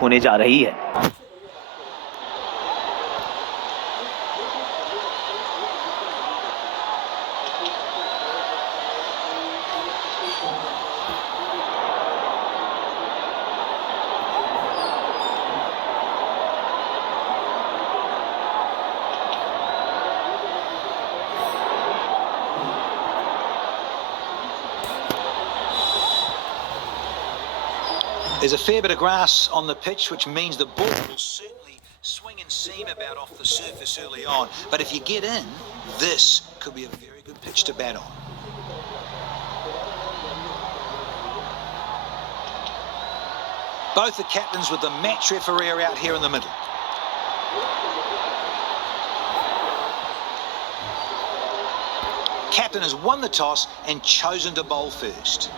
साबित होने जा रही है। There's a fair bit of grass on the pitch, which means the ball will certainly swing and seam about off the surface early on. But if you get in, this could be a very good pitch to bat on. Both the captains with the match referee are out here in the middle. Captain has won the toss and chosen to bowl first.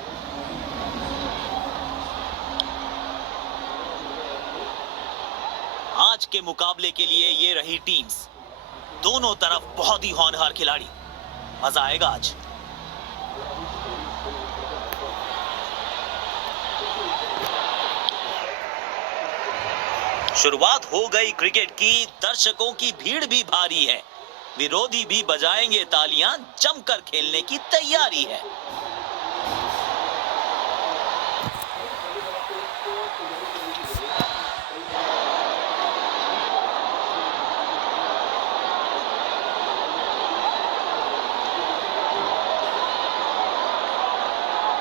आज के मुकाबले के लिए ये रही teams. दोनों तरफ बहुत ही होनहार खिलाड़ी। मजा आएगा आज। शुरुआत हो गई क्रिकेट की। दर्शकों की भीड़ भी भारी है। विरोधी भी बजाएंगे तालियां। जमकर खेलने की तैयारी है।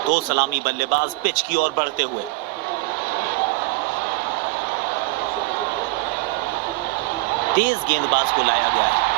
दो सलामी बल्लेबाज पिच की ओर बढ़ते हुए। तेज गेंदबाज को लाया गया है।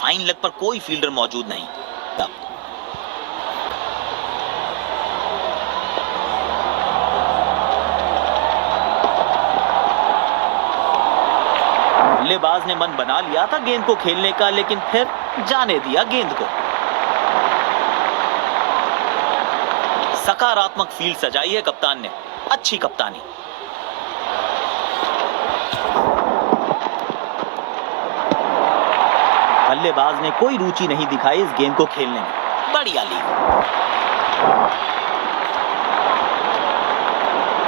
फाइन लेग पर कोई फील्डर मौजूद नहीं। बल्लेबाज ने मन बना लिया था गेंद को खेलने का, लेकिन फिर जाने दिया गेंद को। सकारात्मक फील्ड सजाई है कप्तान ने। अच्छी कप्तानी। बल्लेबाज ने कोई रुचि नहीं दिखाई इस गेंद को खेलने में। बढ़िया ली।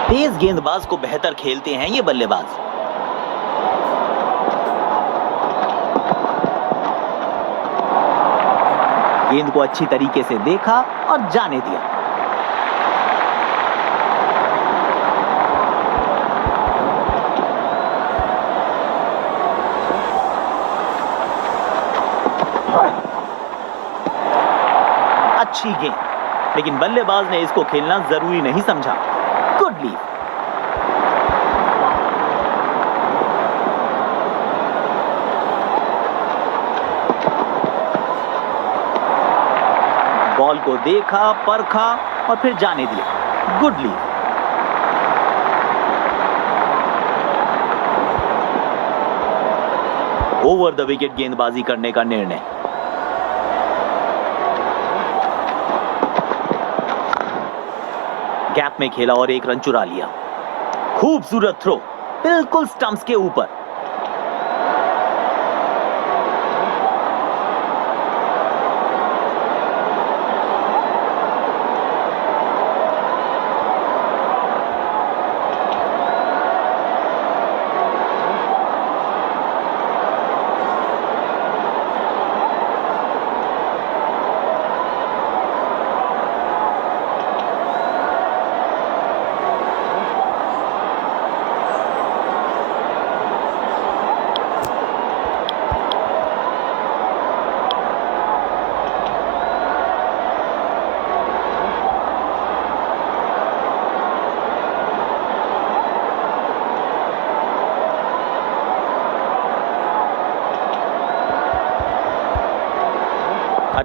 तेज गेंदबाज को बेहतर खेलते हैं ये बल्लेबाज। गेंद को अच्छी तरीके से देखा और जाने दिया। अच्छी गेंद, लेकिन बल्लेबाज ने इसको खेलना जरूरी नहीं समझा। Good leave. बॉल को देखा, परखा और फिर जाने दिया। Good leave. Over the wicket गेंदबाजी करने का निर्णय। गैप में खेला और एक रन चुरा लिया। खूबसूरत थ्रो, बिल्कुल स्टंप्स के ऊपर।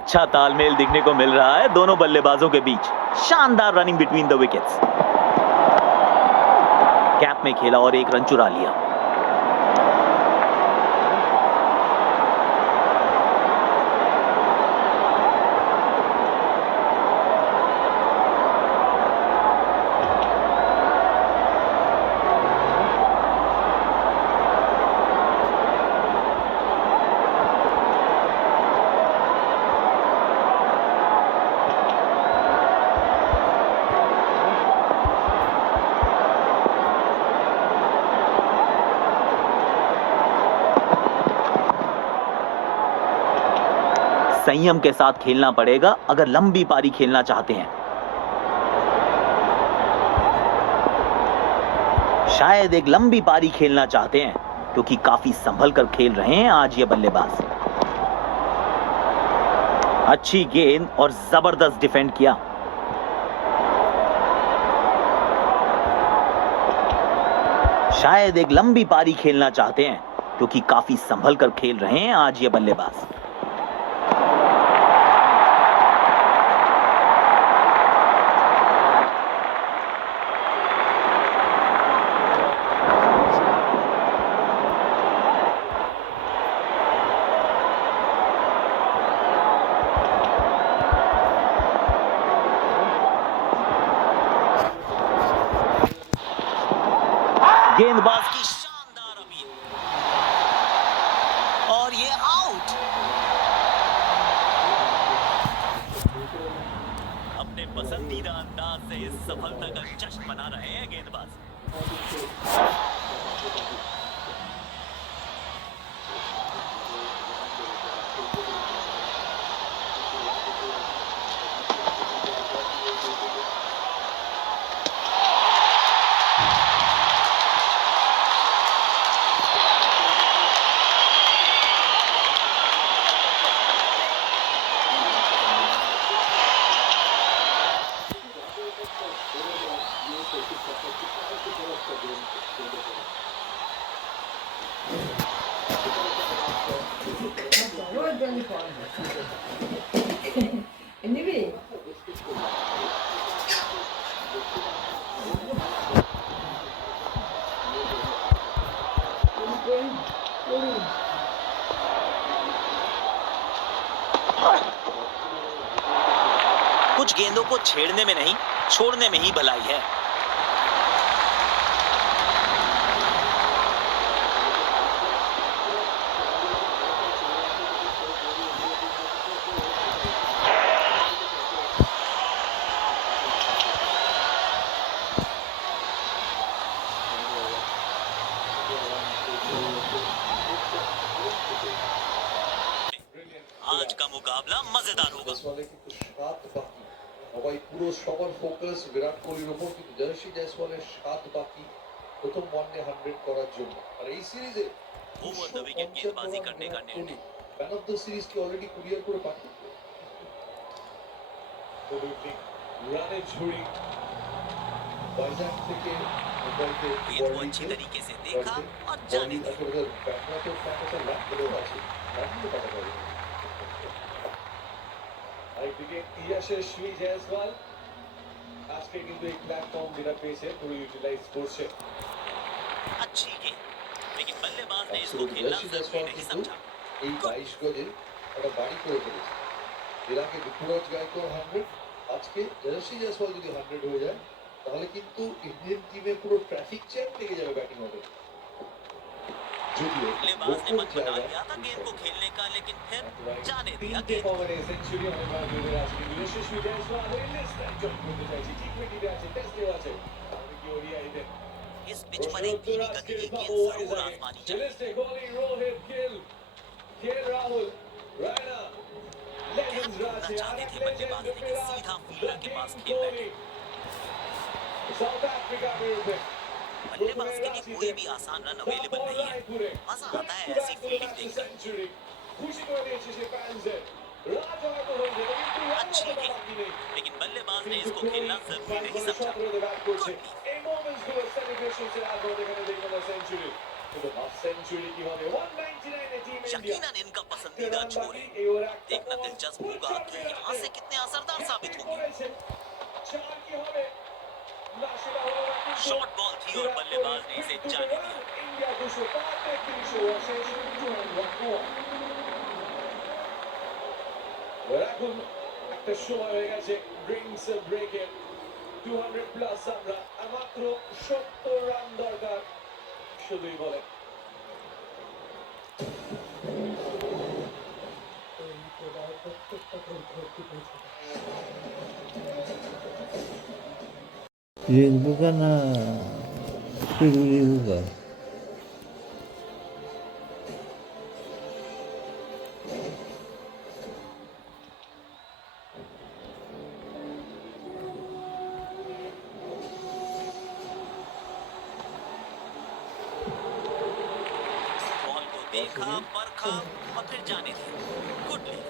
अच्छा तालमेल दिखने को मिल रहा है दोनों बल्लेबाजों के बीच। शानदार running between the wickets. Cap में खेला और एक रन चुरा लिया। संयम के साथ खेलना पड़ेगा अगर लंबी पारी खेलना चाहते हैं। शायद एक लंबी पारी खेलना चाहते हैं क्योंकि काफी संभल कर खेल रहे हैं आज ये बल्लेबाज। अच्छी गेंद और जबरदस्त डिफेंड किया। शायद एक लंबी पारी खेलना चाहते हैं क्योंकि काफी संभल कर खेल रहे हैं आज ये बल्लेबाज। गेंदबाज की शानदार अपील और ये आउट। अपने पसंदीदा अंदाज से इस सफलता का जश्न मना रहे हैं गेंदबाज। Anyway. कुछ गेंदों को छेड़ने में नहीं, छोड़ने में ही भलाई है। आज का मुकाबला मजेदार होगा। সবাই পুরো সবার ফোকাস বিরাট কোহলির উপর, কিন্তু জয়সী জয়সওয়ালের 7 বাকি প্রথম ওয়ানডে 100 করার জন্য। আর এই সিরিজে ओवर द विकेट गेंदबाजी करने का निर्णय। ম্যান অফ দ্য সিরিজ কি অলরেডি ক্লিয়ার করে পাঠিয়ে রানের ঝুড়ি বাইজাক থেকে गेंद को अच्छी तरीके से देखा और जाने दिया। ব্যাটরা তো ফ্যানটা লাভ করে আছে, লাভ তো পাতা পারে। জয়সওয়াল আজকে কিন্তু এই প্ল্যাটফর্ম যেটা পেয়েছে পুরো ইউটিলাইজ করছে। अच्छी गेंद, लेकिन बल्लेबाज ने इसको खेलना जरूरी नहीं समझा। এই 22 গজে একটা বাড়ি করে ফেলেছে। এর আগে ঋতুরাজ গায়কোয়াড় 100, আজকে জয়সী জয়সওয়াল যদি 100 হয়ে যায় তাহলে কিন্তু ইন্ডিয়ান টিমে পুরো ট্রাফিক জ্যাম লেগে যাবে ব্যাটিং অর্ডারে। बल्लेबाज ने मन बना लिया था गेंद को खेलने का, लेकिन फिर जाने दिया गेंद। इस पिच पर एक धीमी गति की गेंद जरूर आजमानी चाहिए। कहना चाहते थे बल्लेबाज, लेकिन सीधा फील्डर के पास खेल बैठे। बल्लेबाज के लिए कोई भी आसान रन अवेलेबल नहीं है। मजा आता है ऐसी फील्डिंग देखकर। अच्छी गेंद, लेकिन बल्लेबाज ने इसको खेलना जरूरी नहीं समझा। সেঞ্চুরি কি হবে 199 এ টিম यकीनन इनका पसंदीदा छोर है। देखना दिलचस्प होगा कि यहाँ से कितने असरदार साबित होंगे। शॉर्ट बॉल थी और बल्लेबाज ने इसे जाने दिया। এখন একটা সময় হয়ে গেছে ড্রিঙ্কস ব্রেকে 200 প্লাস আমরা আর মাত্র 70 রান দরকার শুধুই বলে लिखूंगा ना फिर लिखूंगा बॉल को देखा, परखा और फिर जाने दिया। Good league.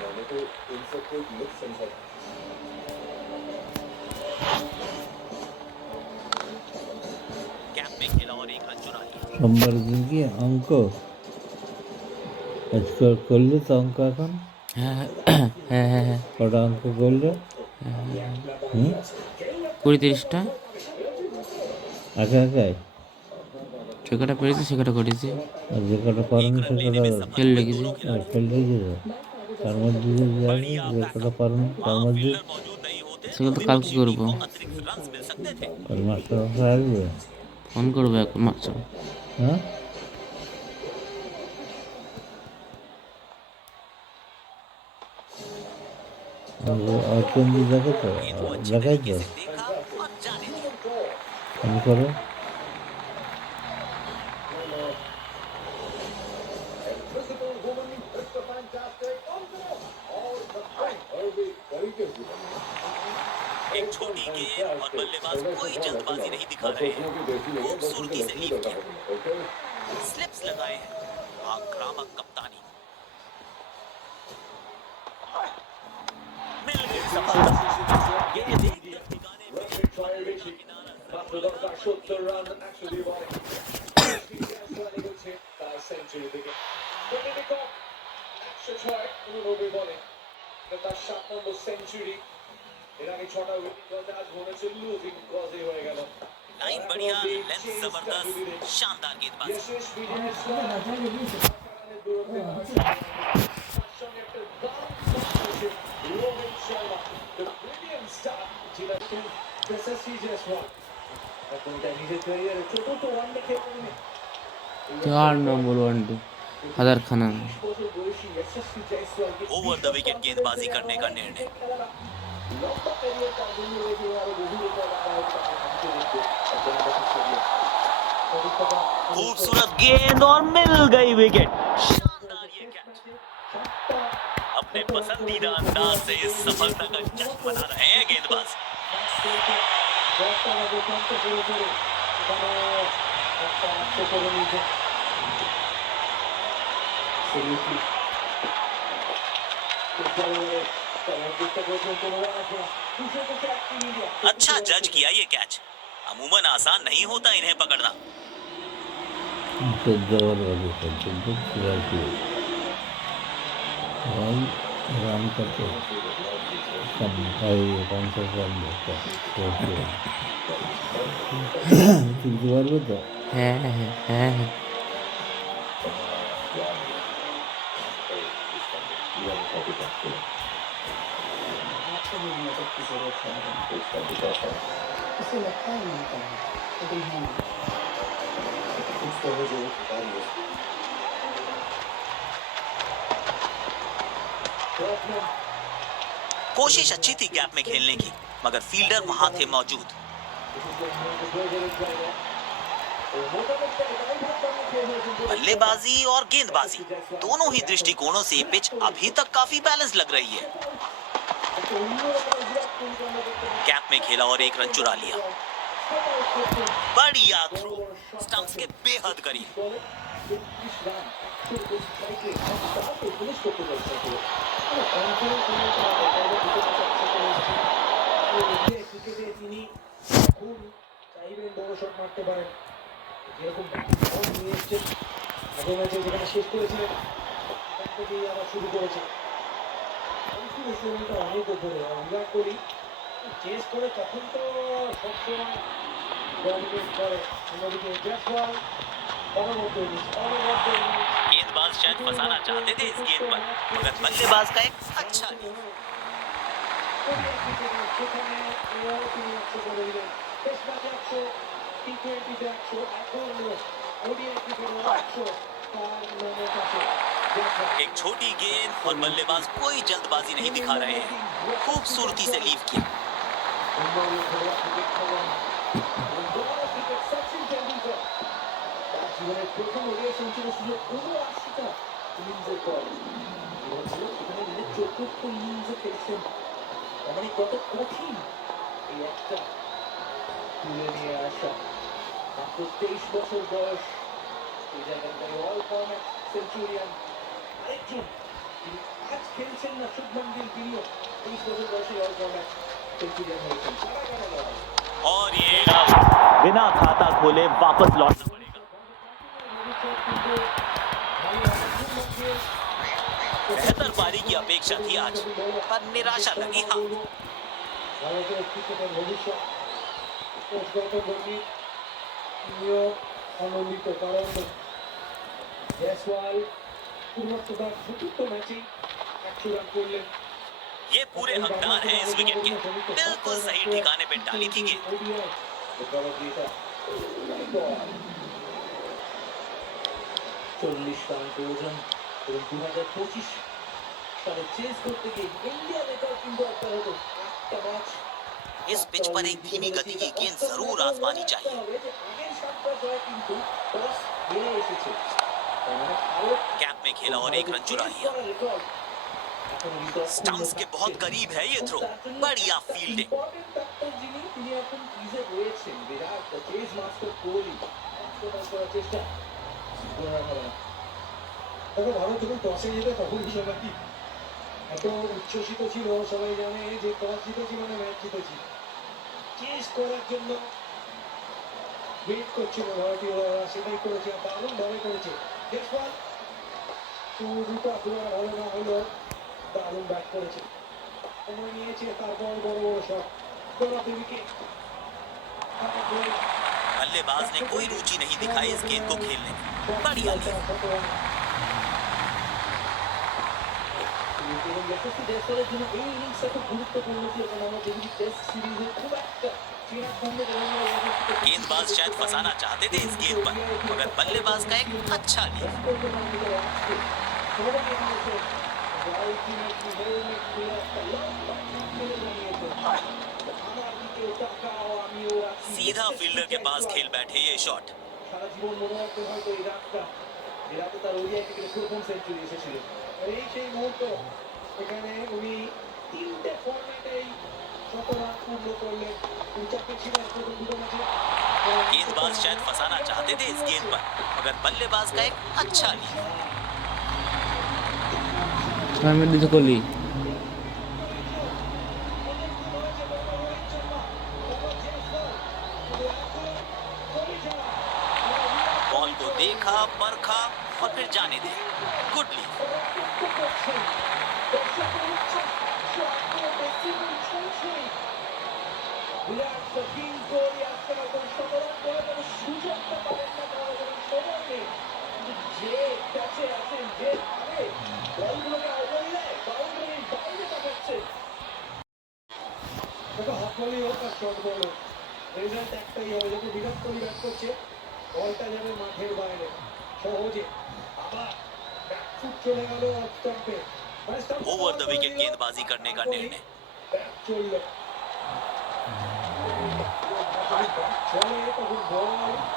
मैंने तो इन सबको लुक समझा कैप में खेला और एक रन चुरा लिया। सोमवार दिन की अंक स्कोर कर लो तो अंक এখন কটা অঙ্ক করলে 20-30টা একা একাই যে কটা পেরেছি সে কটা করেছি, আর যে কটা পারেন সে কটা ফেল লেগেছি। ফেল রেখেছে তার মধ্যে যে যাবে যে কটা পারেন তার মধ্যে फील्डर मौजूद नहीं होते সেগুলো তো কালকে করবো। अतिरिक्त रन मिल सकते थे। আর মাস্টার মশাই আসবে ফোন করবো এখন মাত্র। হ্যাঁ অত্যন্ত দেখো তো দেখাই তো देखा और जाने दिया। ফোন করো एक छोटी गेंद और बल्लेबाज कोई जल्दबाजी नहीं दिखा रहे हैं। खूबसूरती से लीव किया। स्लिप्स लगाए हैं। आक्रामक कप्तानी। मिल गई सफलता। गेंद एकदम ठिकाने पे। মাত্র দরকার 70 রান অ্যাকচুয়ালি বলে রানিং হচ্ছে তার সেঞ্চুরি থেকে ডোমিনিক 106 19 বলে এটা তার 7 নম্বর সেঞ্চুরি এর আগে 6টা উইকেট গজে আজ মনে হচ্ছে লুজিং গজে হয়ে গেল लाइन बढ़िया, लेंथ जबरदस्त, शानदार गेंदबाजी। यशस्वी বিজয়ের রানের দূরত্বে সঙ্গে একটা দারুণ shot Rohit Sharma the brilliant star যেটা এসএসসি জয়সওয়াল এখন এটা নিজের ক্যারিয়ারে চতুর্থ ওয়ানডে খেলে 4 নম্বর ওয়ানডে হাজার খানা। বছর বয়সী এসএসসি জয়সওয়ালকে ओवर द विकेट गेंदबाजी करने का निर्णय। লম্বা ক্যারিয়ার তার জন্য রয়েছে আরো বহু রেকর্ড खूबसूरत गेंद और मिल गई विकेट। शानदार ये कैच। अपने पसंदीदा अंदाज से इस सफलता का जश्न मना रहे हैं गेंदबाज। अच्छा जज किया ये कैच। अमूमन आसान नहीं होता इन्हें पकड़ना। 14 ওভার বাকি 14 চুরাশি রান কত 50 রান তুলতে পারবে তো হ্যাঁ হ্যাঁ হ্যাঁ হ্যাঁ उसे लगता ही नहीं था लेकिन है नहीं। कोशिश अच्छी थी गैप में खेलने की, मगर फील्डर वहां थे मौजूद। बल्लेबाजी और गेंदबाजी दोनों ही दृष्टिकोणों से पिच अभी तक काफी बैलेंस लग रही है। गैप में खेला और एक रन चुरा लिया। बढ़िया थ्रो, स्टंप्स के बेहद करीब। যেরকম ফর্ম নিয়ে এসছেন আগের ম্যাচে যেখানে শেষ করেছিলেন সেখান থেকেই আবার শুরু করেছে সময়টা অনেক উপরে বিরাট কোহলি চেস করে তখন তো সবসময় ডমিনেট করে অন্যদিকে জয়সওয়াল অনবদ্য ইনিংস गेंदबाज शायद फंसाना चाहते थे इस गेंद पर मगर बल्लेबाज का एक अच्छा लीफ। সেখানে তিনি 100 করে দিলেন টেস্ট ম্যাচে 100 টি20তে 100 এখন ওডিআই ক্রিকেটে 100 তার নামের কাছে एक छोटी गेंद और बल्लेबाज कोई जल्दबाजी नहीं दिखा रहे हैं, खूबसूरती से लीव किया। জীবনের প্রথম ওডিআই সেঞ্চুরি ছিল ৭৯টা ইনিংসের পর সেখানে নিজের ৪র্থ ইনিংসে খেলছেন মানে কত কঠিন এই একটা তুলে নিয়ে আসা মাত্র ২৩ বছর বয়স এই জায়গাটায় অল ফরম্যাট সেঞ্চুরিয়ান আরেকজন তিনি আজ খেলছেন না শুভমান গিল তিনিও ২৩ বছর বয়সে অল ফরম্যাট সেঞ্চুরিয়ান হয়েছেন और ये बिना खाता खोले वापस लौटना पड़ेगा। बेहतर पारी की अपेक्षा थी आज, पर निराशा लगी हाँ। ভারতের ক্রিকেটের ভবিষ্যৎ কোচ গৌতম গম্ভীর তিনিও আনন্দিত কারণ জয়সওয়াল শুধুমাত্র তার চতুর্থ ম্যাচেই ১০০ রান করলেন ये पूरे हकदार हैं इस विकेट के, बिल्कुल सही ठिकाने पे डाली थी गेंद। 40 রান প্রয়োজন এবং ২০২৫ সালে চেস করতে গিয়ে ইন্ডিয়া রেকর্ড কিন্তু একটা হতো ৮টা ম্যাচ इस पिच पर एक धीमी गति की गेंद जरूर आजमानी चाहिए। আগের ৭টা জয় কিন্তু টস হেরে এসেছে তার মানে ভারত कैप में खेला और एक रन चुरा लिया। स्टंप्स के बहुत करीब है ये थ्रो, बढ़िया फील्डिंग। যিনি তিনি এখন ক্রিজে রয়েছেন বিরাট চেজ মাস্টার কোহলি করার চেষ্টা দেখো ভারত যখন টসে যেতে তখন সবাই এত উচ্ছ্বসিত ছিল সবাই জানে যে টস জিতেছি মানে ম্যাচ জিতেছি চেজ করার জন্য ওয়েট করছিল ভারতীয়রা সেটাই করেছে দারুণ ভাবে করেছে জয়সওয়াল দুটো আপনারা ভালো না হলেও দারুণ ব্যাট করেছে সময় নিয়েছে তারপর বড় বড় শট করাতে উইকেট बल्लेबाज ने कोई रुचि नहीं दिखाई इस गेंद को खेलने में, बढ़िया लिया। জয়সওয়ালের জন্য এই ইনিংসটা খুব গুরুত্বপূর্ণ ছিল কারণ আমরা দেখি টেস্ট সিরিজে খুব একটা गेंदबाज शायद फंसाना चाहते थे इस गेंद पर मगर बल्लेबाज का एक अच्छा लीफ। सीधा फील्डर के पास खेल बैठे ये शॉट। সারা জীবন মনে রাখতে হয়তো এই রাতটা যে রাতে তার ওডিআই ক্রিকেটে প্রথম সেঞ্চুরি এসেছিল এই সেই মুহূর্ত এখানে উনি 3টে ফরম্যাটেই ১০০ রান পূর্ণ করলেন উচ্চাপে ছিলেন প্রথম দুটো ম্যাচে गेंदबाज शायद फंसाना चाहते थे इस गेंद पर मगर बल्लेबाज का एक अच्छा लीफ। আমি দিতে করলি बॉल को देखा, परखा और फिर जाने दिया। Good leaf. বিরাট কঠিন কোহলি আজকে হয়তো ১৭ রান করে কোনো সুযোগটা পাবেন না তাহলে কোনো সময় নেই যে ক্যাচে আছেন যে ভাবে বলগুলোকে আউটলাইন দেয় বাউন্ডারির বাইরে পাঠাচ্ছে দেখো হাফ বলই হোক আর শর্ট বল হোক রেজাল্ট একটাই হবে যখন বিরাট কোহলি ব্যাট করছে বলটা যাবে মাঠের বাইরে সহজে আবার ব্যাকফুট চলে গেল অফ স্টাম্পে ओवर द विकेट गेंदबाजी करने का निर्णय। ব্যাট চললো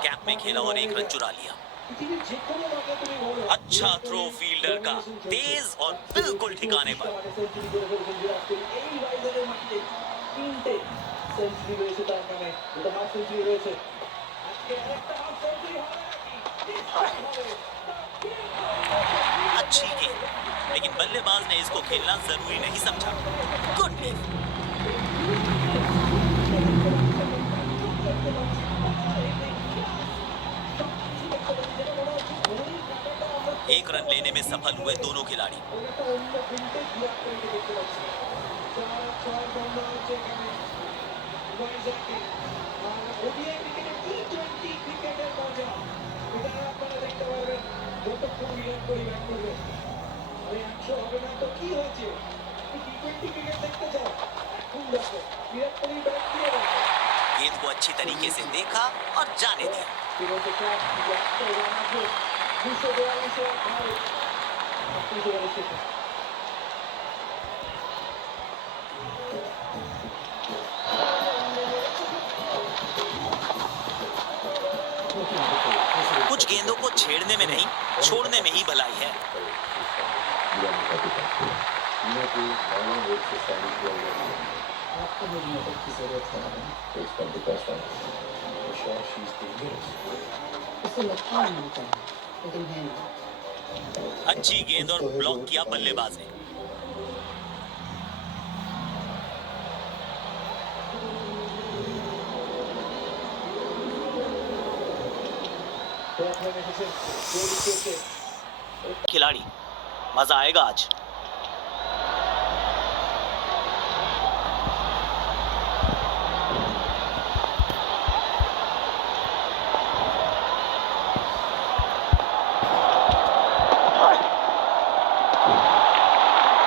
कैप में खेला और एक रन चुरा लिया। अच्छा थ्रो फील्डर का, तेज और बिल्कुल ठिकाने पर। अच्छी गेंद, लेकिन बल्लेबाज ने इसको खेलना जरूरी नहीं समझा। Good leaf. में सफल हुए दोनों खिलाड़ी। একটা অন্য ভিন্টেজ ব্লক তৈরি দেখতে পাচ্ছি। চার ছয় বন্ধ হচ্ছে এখানে ওয়াইজাকে। আর ওডিআই ক্রিকেটে টি20 ক্রিকেটের মজা এটা আপনারা দেখতে পারবেন যতক্ষণ বিরাট কোহলি ব্যাট করবে। আরে 100 হবে না তো কি হয়েছে? টি20 ক্রিকেট দেখতে চাও? এখন দেখো বিরাট কোহলি ব্যাট দিয়ে দেখো। गेंद को अच्छी तरीके से देखा और जाने दिया। ফিরোজে ক্যাচ একটা রান আছে 242 ভারত 242 कुछ गेंदों को छेड़ने में नहीं, छोड़ने में ही भलाई है। आपको मेरी मदद की जरूरत है उसे लगता है मिलता है लेकिन है नहीं। अच्छी गेंद और ब्लॉक किया बल्लेबाज ने। खिलाड़ी मजा आएगा आज।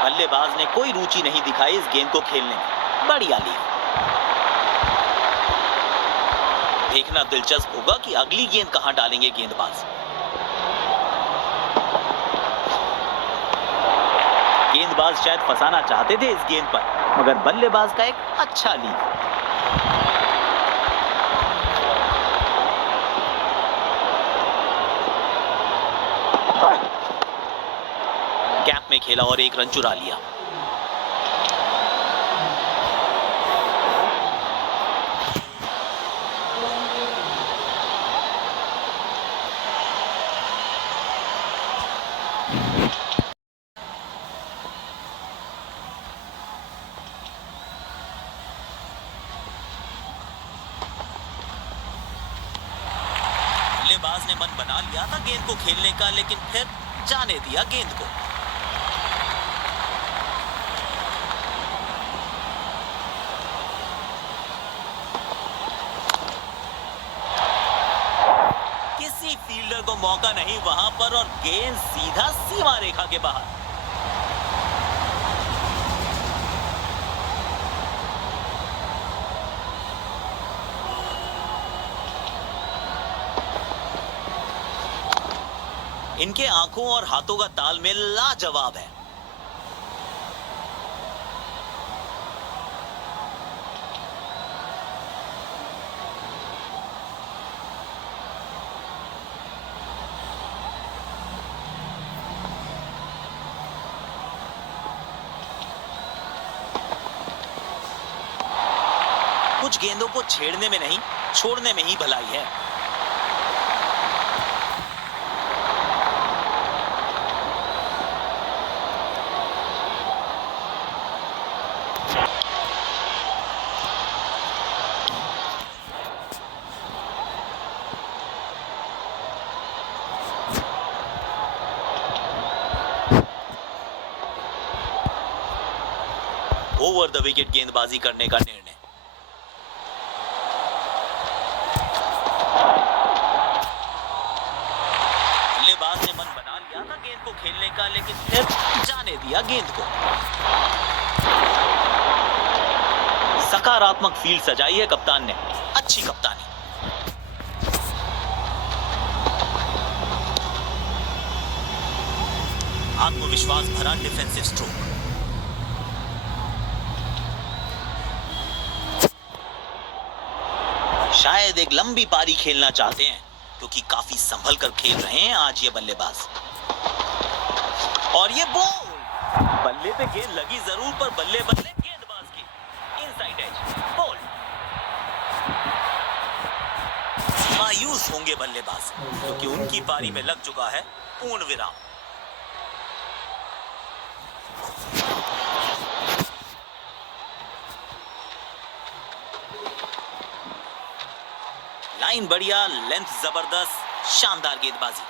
बल्लेबाज ने कोई रुचि नहीं दिखाई इस गेंद को खेलने में। बढ़िया ली। देखना दिलचस्प होगा कि अगली गेंद कहां डालेंगे गेंदबाज। गेंदबाज शायद फंसाना चाहते थे इस गेंद पर, मगर बल्लेबाज का एक अच्छा लीड। गैप में खेला और एक रन चुरा लिया। बल्लेबाज ने मन बना लिया था गेंद को खेलने का, लेकिन फिर जाने दिया गेंद को। किसी फील्डर को मौका नहीं वहां पर और गेंद सीधा सीमा रेखा के बाहर। इनके आंखों और हाथों का तालमेल लाजवाब है। कुछ गेंदों को छेड़ने में नहीं, छोड़ने में ही भलाई है। ओवर द विकेट गेंदबाजी करने का निर्णय। बल्लेबाज ने मन बना लिया था गेंद को खेलने का, लेकिन फिर जाने दिया गेंद को। सकारात्मक फील्ड सजाई है कप्तान ने। अच्छी कप्तानी। आत्मविश्वास भरा डिफेंसिव स्ट्रोक। शायद एक लंबी पारी खेलना चाहते हैं, क्योंकि काफी संभल कर खेल रहे हैं आज ये बल्लेबाज। और ये बॉल बल्ले पे गेंद लगी जरूर, पर बल्ले बल्ले गेंदबाज की इनसाइड एज बॉल। मायूस होंगे बल्लेबाज, क्योंकि उनकी पारी में लग चुका है पूर्ण विराम। लाइन बढ़िया, लेंथ जबरदस्त, शानदार गेंदबाजी।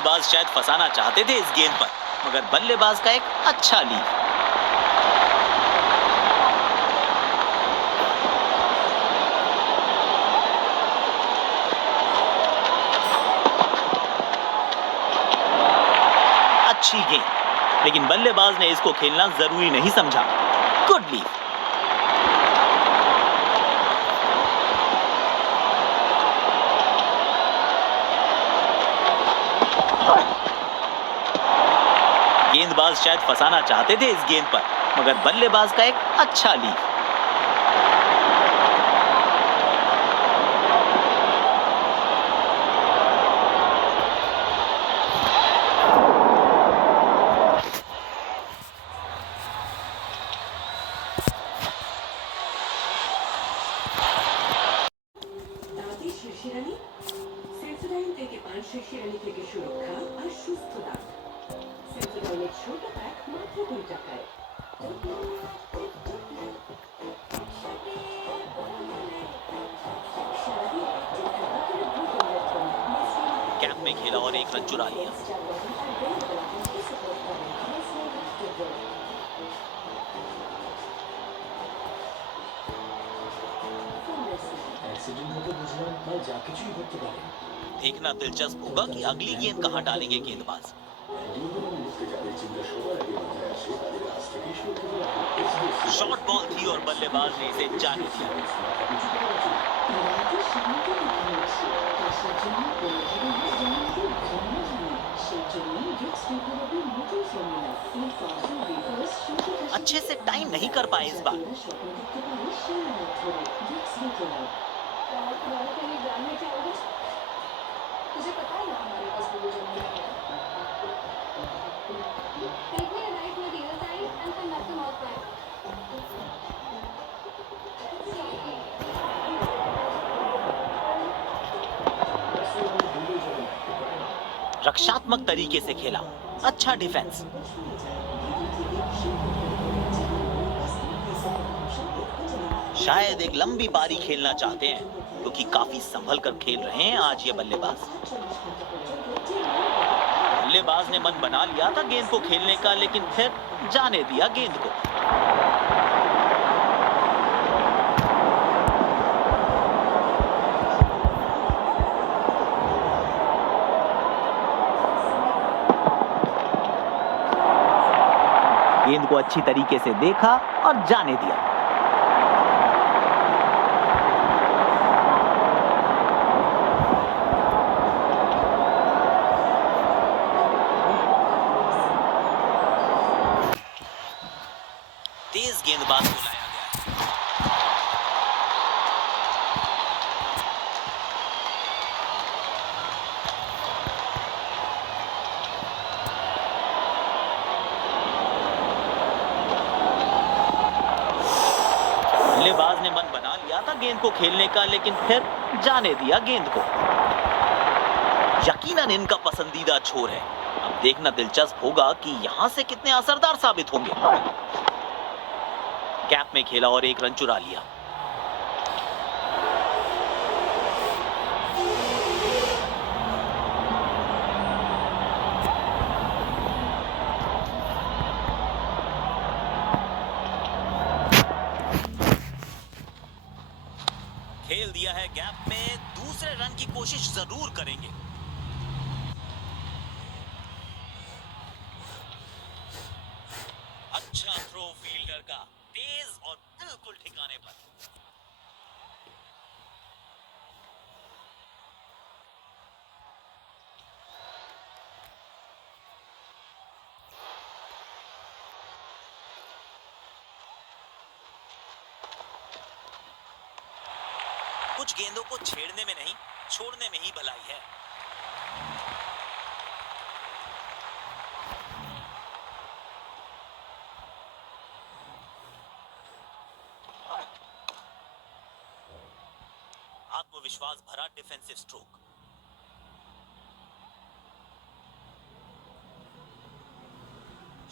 गेंदबाज शायद फंसाना चाहते थे इस गेंद पर, मगर बल्लेबाज का एक अच्छा लीड। अच्छी गेंद, लेकिन बल्लेबाज ने इसको खेलना जरूरी नहीं समझा। Good lead. गेंदबाज शायद फंसाना चाहते थे इस गेंद पर, मगर बल्लेबाज का एक अच्छा लीड। দাবি শীর্ষিরানী সেন্সোডাইন থেকে পান শীর্ষিরানী থেকে সুরক্ষা আর সুস্থতা। সেন্সোডাইনের ছোট প্যাক মাত্র 2 টাকায়। कैप में खेला और एक रन चुरा लिया। देखना दिलचस्प होगा कि अगली गेंद कहां डालेंगे गेंदबाज। शॉर्ट बॉल थी और बल्लेबाज ने इसे जाने दिया। अच्छे से टाइम नहीं कर पाए इस बार। तुझे पता है ना हमारे पास वो जमीन है। Take me a ride with the other side and come back to North Bank. रक्षात्मक तरीके से खेला, अच्छा डिफेंस। शायद एक लंबी पारी खेलना चाहते हैं, क्योंकि काफी संभल कर खेल रहे हैं आज ये बल्लेबाज। बल्लेबाज ने मन बना लिया था गेंद को खेलने का, लेकिन फिर जाने दिया गेंद को। गेंद को अच्छी तरीके से देखा और जाने दिया। तेज गेंदबाज को लाया गया। बल्लेबाज ने मन बना लिया था गेंद को खेलने का, लेकिन फिर जाने दिया गेंद को। यकीनन इनका पसंदीदा छोर है। अब देखना दिलचस्प होगा कि यहां से कितने असरदार साबित होंगे। गैप में खेला और एक रन चुरा लिया। खेल दिया है गैप में, दूसरे रन की कोशिश जरूर करेंगे। अच्छा थ्रो फील्डर का, तेज और बिल्कुल ठिकाने पर। कुछ गेंदों को छेड़ने में नहीं, छोड़ने में ही भलाई है। आत्मविश्वास भरा डिफेंसिव स्ट्रोक।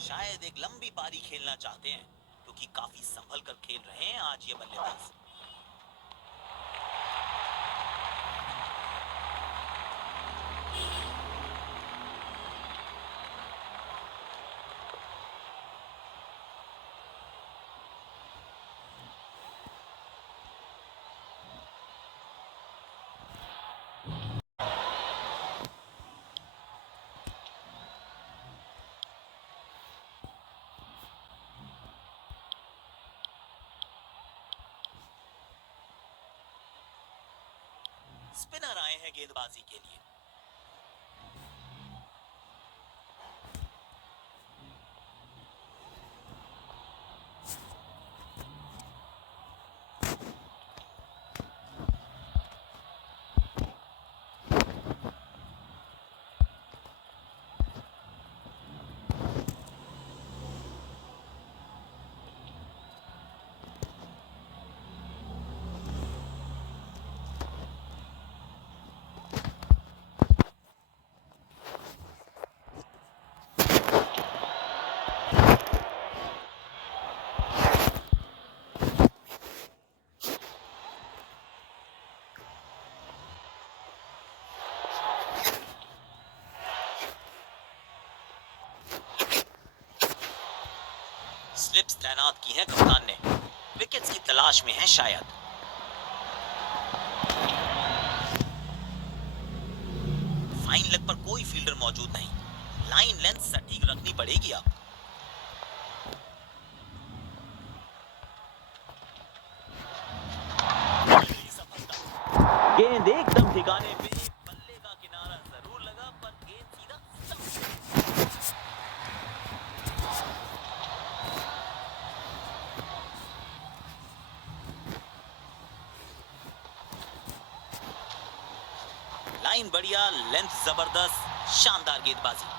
शायद एक लंबी पारी खेलना चाहते हैं, क्योंकि काफी संभल कर खेल रहे हैं आज ये बल्लेबाज। स्पिनर आए हैं गेंदबाजी के लिए। स्लिप्स तैनात की हैं कप्तान ने, विकेट्स की तलाश में है शायद। फाइन लेग पर कोई फील्डर मौजूद नहीं, लाइन लेंथ सटीक रखनी पड़ेगी अब। गेंद एकदम ठिकाने पे, बल्ले का किनारा जरूर लगा पर गेंद सीधा लाइन बढ़िया, लेंथ जबरदस्त, शानदार गेंदबाजी।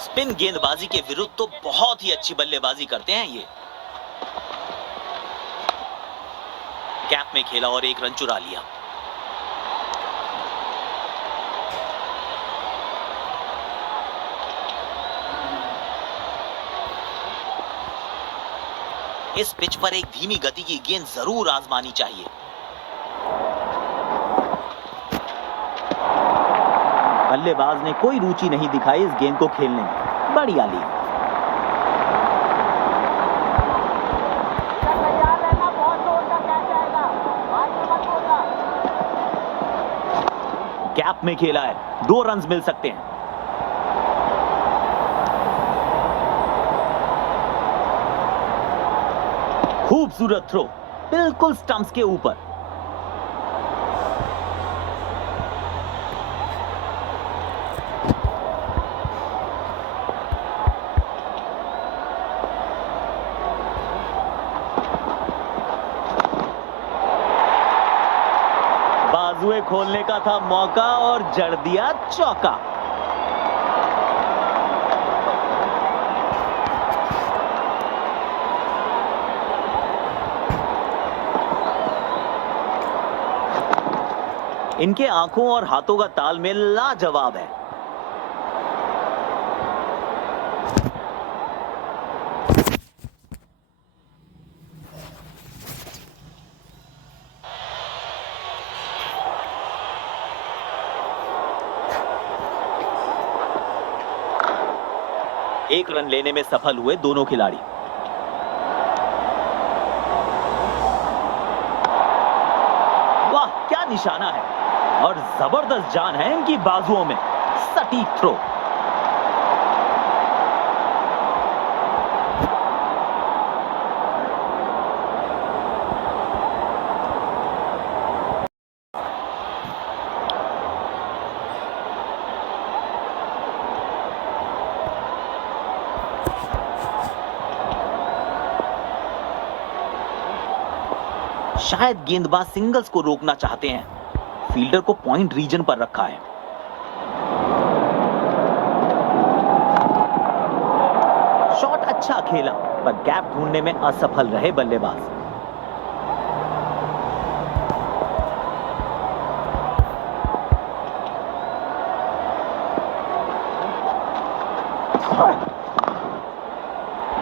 स्पिन गेंदबाजी के विरुद्ध तो बहुत ही अच्छी बल्लेबाजी करते हैं ये। कैप में खेला और एक रन चुरा लिया। इस पिच पर एक धीमी गति की गेंद जरूर आजमानी चाहिए। बल्लेबाज ने कोई रुचि नहीं दिखाई इस गेंद को खेलने में। बढ़िया ली। गैप में खेला है, 2 रन मिल सकते हैं। खूबसूरत थ्रो, बिल्कुल स्टंप्स के ऊपर। बाजुए खोलने का था मौका और जड़ दिया चौका। इनके आंखों और हाथों का तालमेल लाजवाब है। एक रन लेने में सफल हुए दोनों खिलाड़ी। वाह, क्या निशाना है और जबरदस्त जान है इनकी बाजुओं में। सटीक थ्रो। शायद गेंदबाज सिंगल्स को रोकना चाहते हैं। फील्डर को पॉइंट रीजन पर रखा है। शॉट अच्छा खेला पर गैप ढूंढने में असफल रहे बल्लेबाज।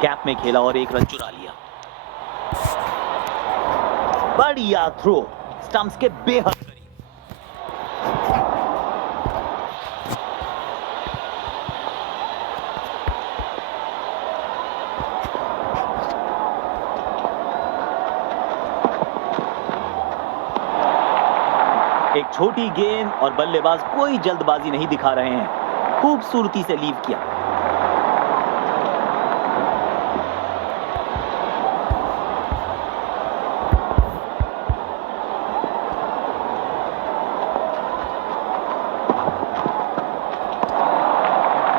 गैप में खेला और एक रन चुरा लिया। बढ़िया थ्रो, स्टंप्स के बेहद करीब। एक छोटी गेंद और बल्लेबाज कोई जल्दबाजी नहीं दिखा रहे हैं, खूबसूरती से लीव किया।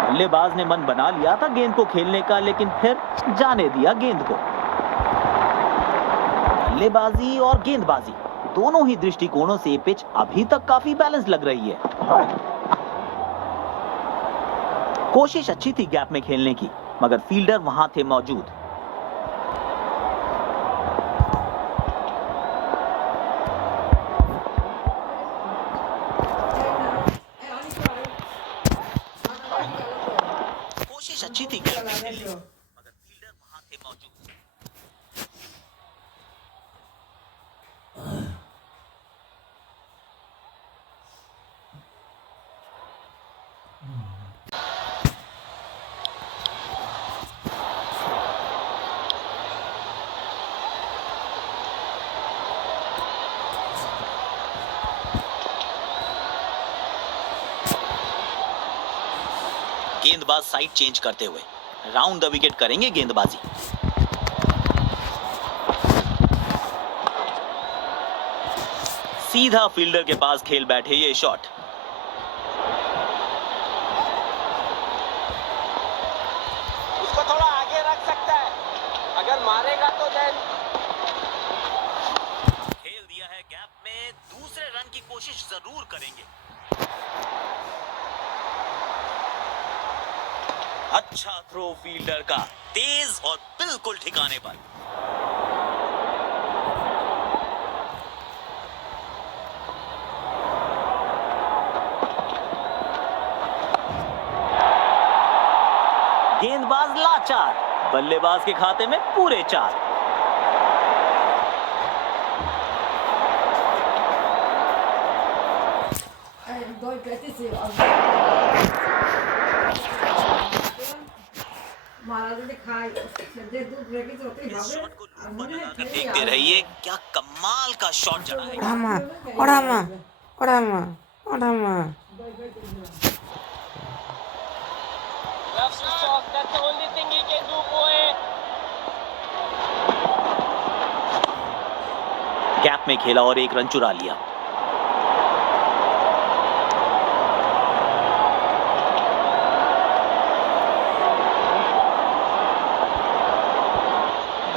बल्लेबाज ने मन बना लिया था गेंद को खेलने का, लेकिन फिर जाने दिया गेंद को। बल्लेबाजी और गेंदबाजी दोनों ही दृष्टिकोणों से ये पिच अभी तक काफी बैलेंस लग रही है। कोशिश अच्छी थी गैप में खेलने की, मगर फील्डर वहां थे मौजूद। कोशिश अच्छी थी गैप में खेलने की, मगर फील्डर वहां थे मौजूद। गेंदबाज साइड चेंज करते हुए राउंड द विकेट करेंगे गेंदबाजी। सीधा फील्डर के पास खेल बैठे ये शॉट। उसको थोड़ा आगे रख सकता है, अगर मारेगा तो देन। खेल दिया है गैप में, दूसरे रन की कोशिश जरूर करेंगे। अच्छा थ्रो फील्डर का, तेज और बिल्कुल ठिकाने पर। गेंदबाज लाचार, बल्लेबाज के खाते में पूरे 4। इस शॉट को लूप लगाकर देखते रहिए, क्या कमाल का शॉट चढ़ा है। That's the shot, that's the only thing he can do, boy. Gap में खेला और एक रन चुरा लिया।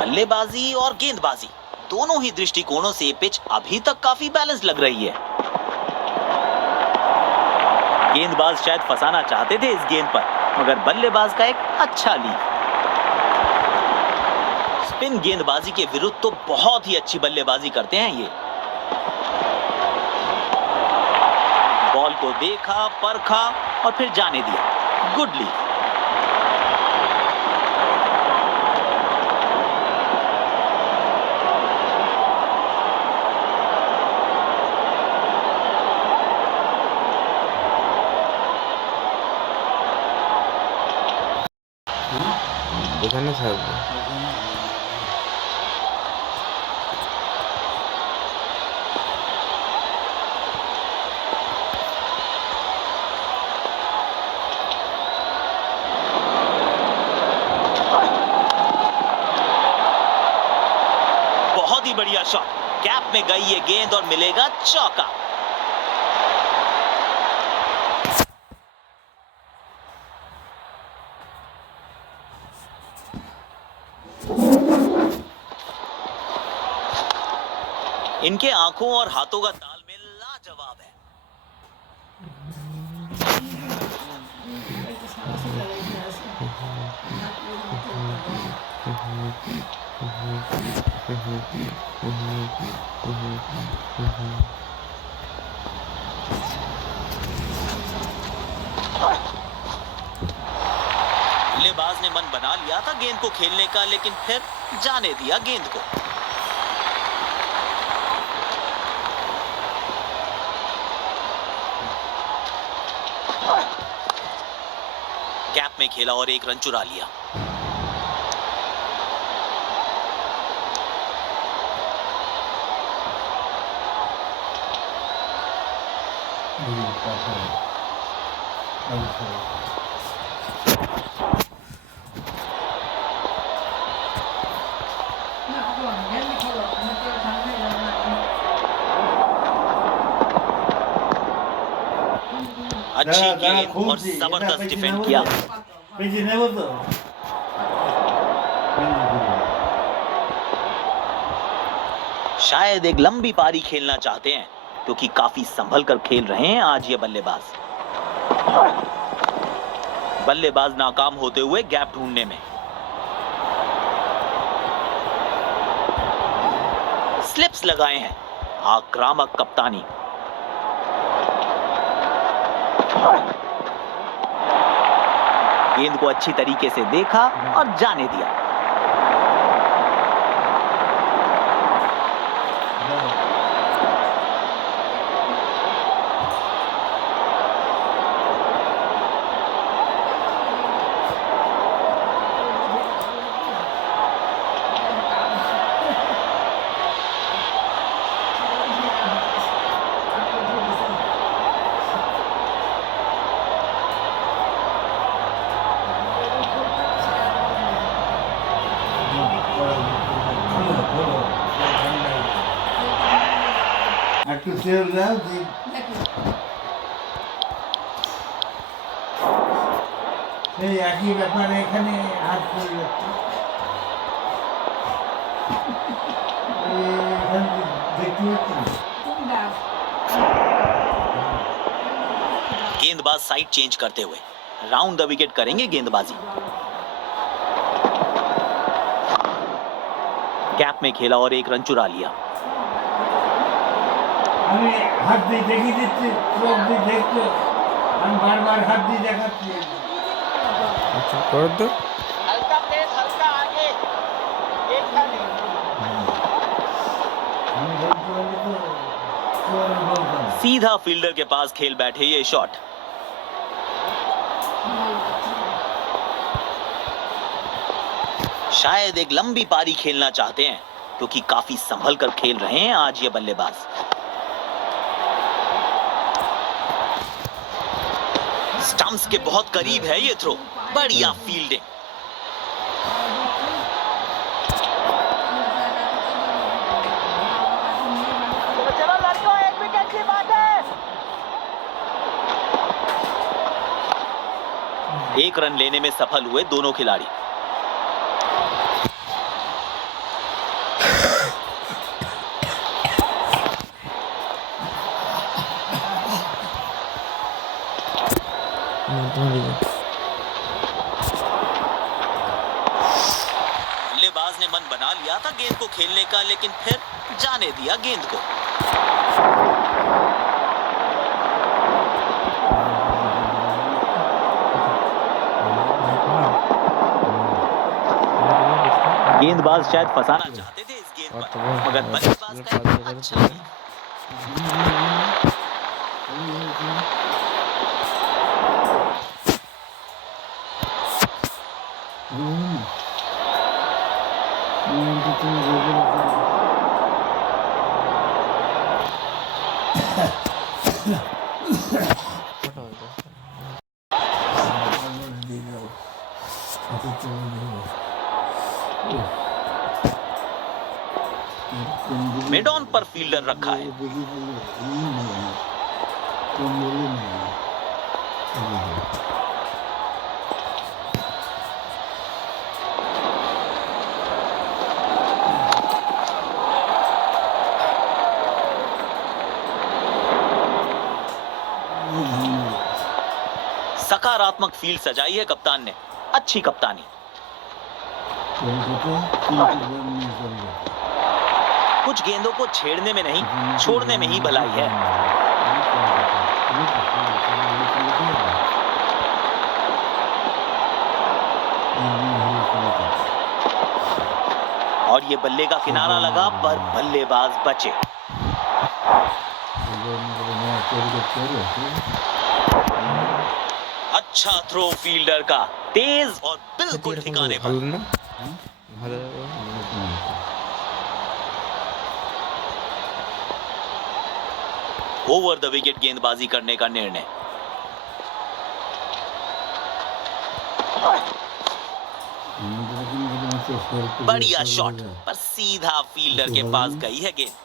बल्लेबाजी और गेंदबाजी दोनों ही दृष्टिकोणों से ये पिच अभी तक काफी बैलेंस लग रही है। गेंदबाज शायद फंसाना चाहते थे इस गेंद पर, मगर बल्लेबाज का एक अच्छा लीड। स्पिन गेंदबाजी के विरुद्ध तो बहुत ही अच्छी बल्लेबाजी करते हैं ये। बॉल को देखा, परखा और फिर जाने दिया। Good lead. এখানে থাকবে। बहुत ही बढ़िया शॉट, कैप में गई ये गेंद और मिलेगा चौका। इनके आंखों और हाथों का तालमेल लाजवाब है। बल्लेबाज ने मन बना लिया था गेंद को खेलने का, लेकिन फिर जाने दिया गेंद को। खेला और एक रन चुरा लिया। अच्छी गेंद और जबरदस्त डिफेंड किया। शायद एक लंबी पारी खेलना चाहते हैं क्योंकि काफी संभल कर खेल रहे हैं आज ये बल्लेबाज। बल्लेबाज नाकाम होते हुए गैप ढूंढने में। स्लिप्स लगाए हैं। आक्रामक कप्तानी। गेंद को अच्छी तरीके से देखा और जाने दिया। একটু তেল দাও সেই একই ব্যাপারে এখানে হাত করে যাচ্ছে দেখতে পাচ্ছি। गेंदबाज साइड चेंज करते हुए राउंड द विकेट करेंगे गेंदबाजी। गैप में खेला और एक रन चुरा लिया। আমি হাত দিয়ে দেখিয়ে দিচ্ছি, চোখ দিয়ে দেখছো, আমি বারবার হাত দিয়ে দেখাচ্ছি। আচ্ছা কর তো। हल्का तेज हल्का आगे एक खाली আমি বলতে পারি তো চোর বলতাম। सीधा फील्डर के पास खेल बैठे ये शॉट। शायद एक लंबी पारी खेलना चाहते हैं क्योंकि काफी संभल कर खेल रहे हैं आज ये बल्लेबाज। स्टंप्स के बहुत करीब है ये थ्रो। बढ़िया फील्डिंग। चलो लड़कों एक विकेट की बात है। एक रन लेने में सफल हुए दोनों खिलाड़ी। बल्लेबाज ने मन बना लिया था गेंद को खेलने का, लेकिन फिर जाने दिया गेंद को। गेंदबाज शायद फंसाना चाहते थे इस गेंद पर, मगर बल्लेबाज का एक अच्छा गेंद। मिड ऑन पर फील्डर रखा है। सकारात्मक फील्ड सजाई है कप्तान ने। अच्छी कप्तानी। कुछ गेंदों को छेड़ने में नहीं, छोड़ने में ही भलाई है। और ये बल्ले का किनारा लगा पर बल्लेबाज बचे। अच्छा थ्रो फील्डर का, तेज और बिल्कुल ठिकाने पर। ভালো না ভালো ओवर द विकेट गेंदबाजी करने का निर्णय। बढ़िया शॉट पर सीधा फील्डर के पास गई है गेंद।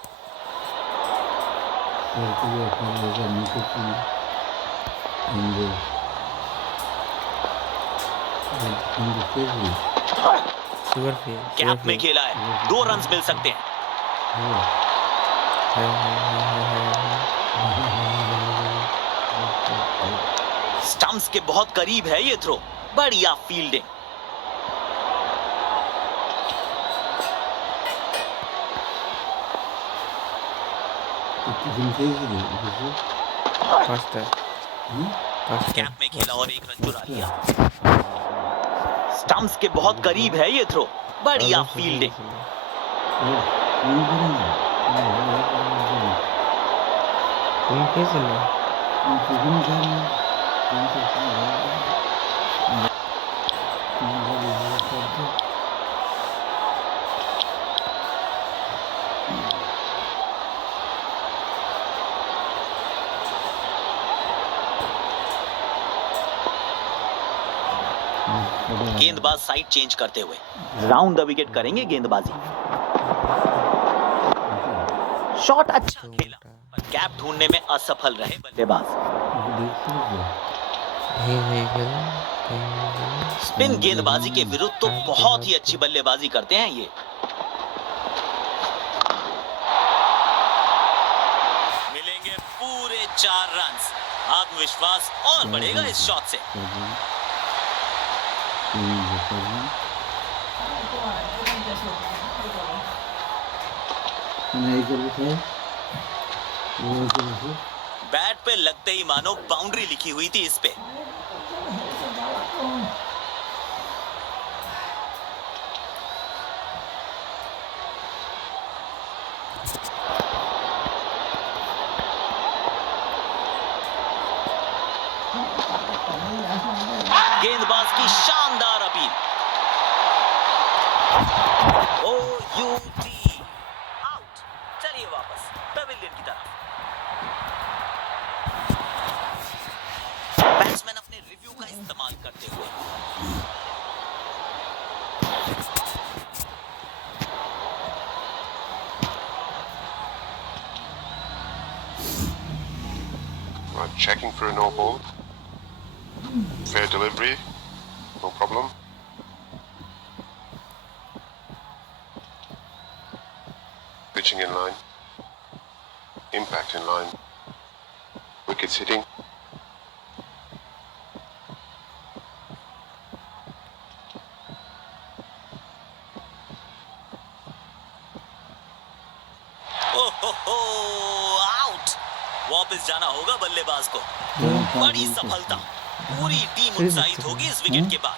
সুগার ফ্রি कैप में खेला है, 2 रन मिल सकते हैं। स्टंप्स के बहुत करीब है ये थ्रो, बढ़िया फील्डिंग। পাঁচটা कैप में खेला और 1 रन चुरा लिया। स्टंप्स के बहुत करीब है ये थ्रो, बढ़िया फील्डिंग। তুমি খেয়েছিল गेंदबाज साइड चेंज करते हुए राउंड द विकेट करेंगे गेंदबाजी। शॉट अच्छा खेला पर कैप ढूंढने में असफल रहे बल्लेबाज। स्पिन गेंदबाजी के विरुद्ध तो बहुत ही अच्छी बल्लेबाजी करते हैं ये। मिलेंगे पूरे 4 रन, आत्मविश्वास और बढ़ेगा इस शॉट से। बैट पे लगते ही मानो बाउंड्री लिखी हुई थी इस पे। गेंदबाज की शानदार अपील। OUT out. चलिए वापस पेविलियन की तरफ। बैट्समैन अपने रिव्यू का इस्तेमाल करते हुए checking for a no ball. Fair delivery, no problem. Pitching in line. Impact in line. Wickets hitting. Out. वापस जाना होगा बल्लेबाज को। बड़ी सफलता, पूरी टीम उत्साहित होगी इस विकेट के बाद।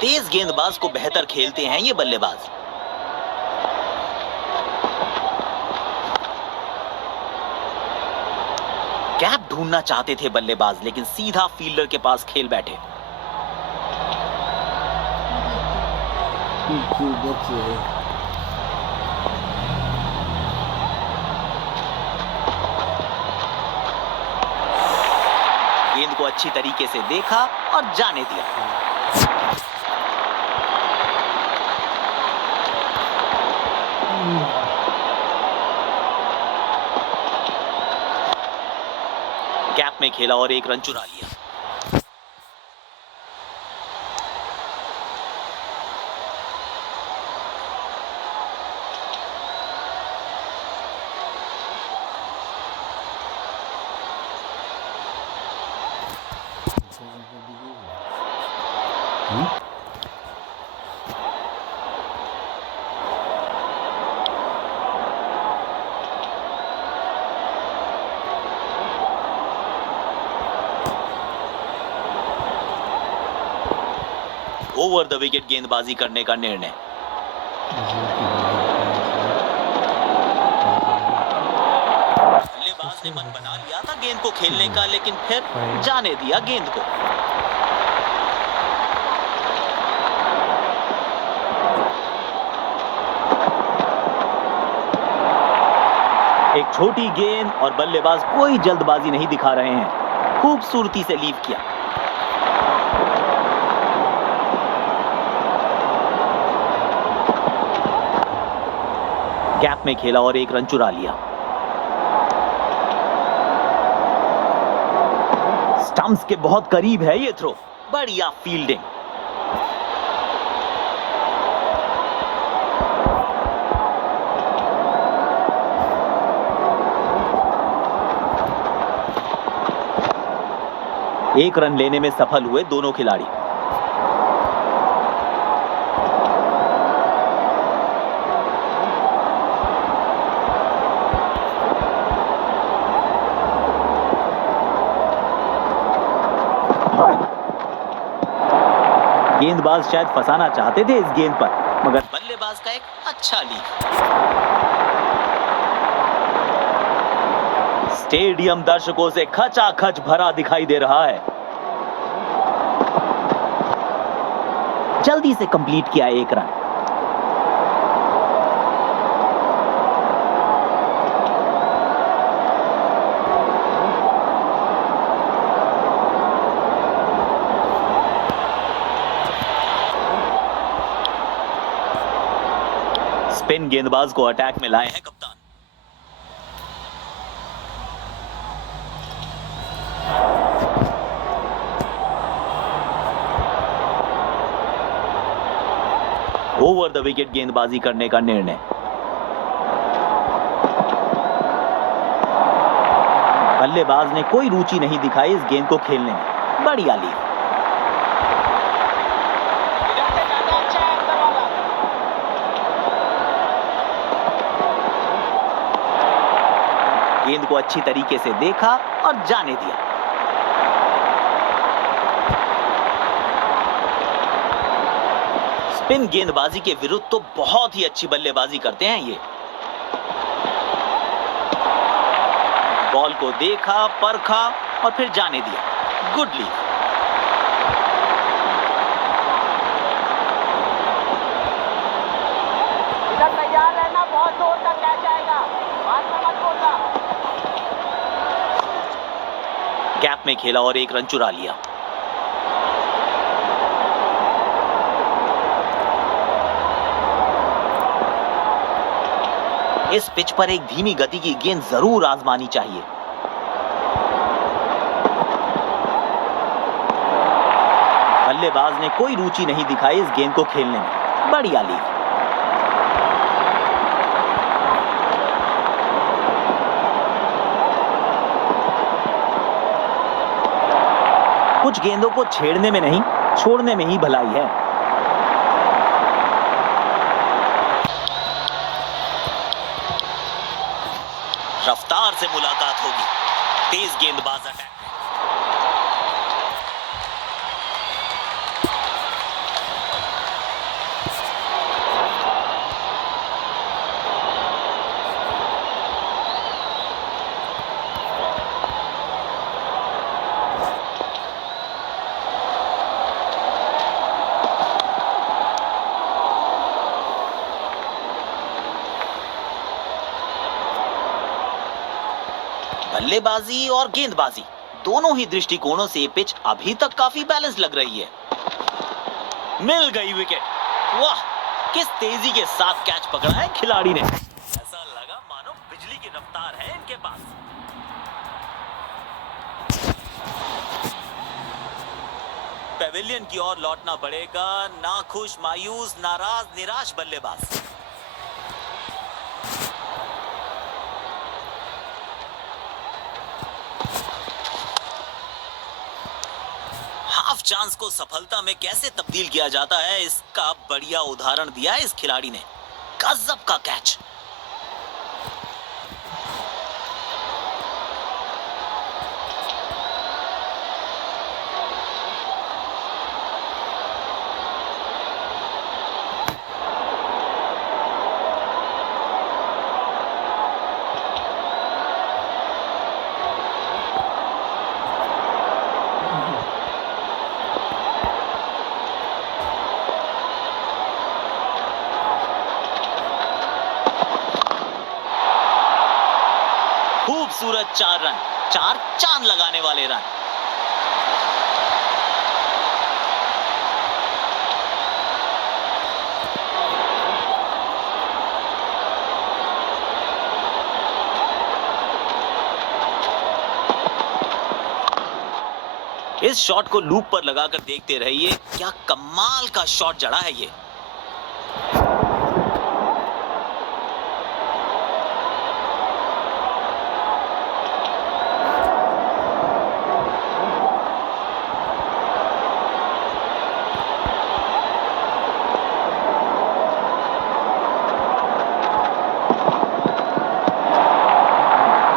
तेज गेंदबाज को बेहतर खेलते हैं ये बल्लेबाज। कैप ढूंढना चाहते थे बल्लेबाज, लेकिन सीधा फील्डर के पास खेल बैठे। गेंद को अच्छी तरीके से देखा और जाने दिया। कैप में खेला और 1 रन चुरा लिया। ओवर द विकेट गेंदबाजी करने का निर्णय। बल्लेबाज ने मन बना लिया था गेंद को खेलने का, लेकिन फिर जाने दिया गेंद को। एक छोटी गेंद और बल्लेबाज कोई जल्दबाजी नहीं दिखा रहे हैं, खूबसूरती से लीव किया। गैप में खेला और एक रन चुरा लिया। स्टंप्स के बहुत करीब है ये थ्रो, बढ़िया फील्डिंग। एक रन लेने में सफल हुए दोनों खिलाड़ी। गेंदबाज शायद फंसाना चाहते थे इस गेंद पर, मगर बल्लेबाज का एक अच्छा लीड। स्टेडियम दर्शकों से खचाखच भरा दिखाई दे रहा है। जल्दी से कंप्लीट किया एक रन। स्पिन गेंदबाज को अटैक में लाए हैं कप्तान। ओवर द विकेट गेंदबाजी करने का निर्णय। बल्लेबाज ने कोई रुचि नहीं दिखाई इस गेंद को खेलने में, बढ़िया लीड। गेंद को अच्छी तरीके से देखा और जाने दिया। स्पिन गेंदबाजी के विरुद्ध तो बहुत ही अच्छी बल्लेबाजी करते हैं ये। बॉल को देखा, परखा और फिर जाने दिया। Good lead. इधर तैयार रहना, बहुत दूर तक कैच आएगा, बाद में मत बोलना। गैप में खेला और एक रन चुरा लिया। इस पिच पर एक धीमी गति की गेंद जरूर आजमानी चाहिए। बल्लेबाज ने कोई रुचि नहीं दिखाई इस गेंद को खेलने में, बढ़िया लीड। कुछ गेंदों को छेड़ने में नहीं, छोड़ने में ही भलाई है। रफ्तार से मुलाकात होगी। तेज गेंदबाज अटैक। बल्लेबाजी और गेंदबाजी दोनों ही दृष्टिकोणों से पिच अभी तक काफी बैलेंस लग रही है। मिल गई विकेट। वाह, किस तेजी के साथ कैच पकड़ा है खिलाड़ी ने। ऐसा लगा मानो बिजली की रफ्तार है इनके पास। पेविलियन की ओर लौटना पड़ेगा। नाखुश, मायूस, नाराज, निराश बल्लेबाज। हाफ चांस को सफलता में कैसे तब्दील किया जाता है, इसका बढ़िया उदाहरण दिया है इस खिलाड़ी ने। गजब का कैच। खूबसूरत 4 रन, 4 चांद लगाने वाले रन। इस शॉट को लूप पर लगाकर देखते रहिए, क्या कमाल का शॉट जड़ा है ये।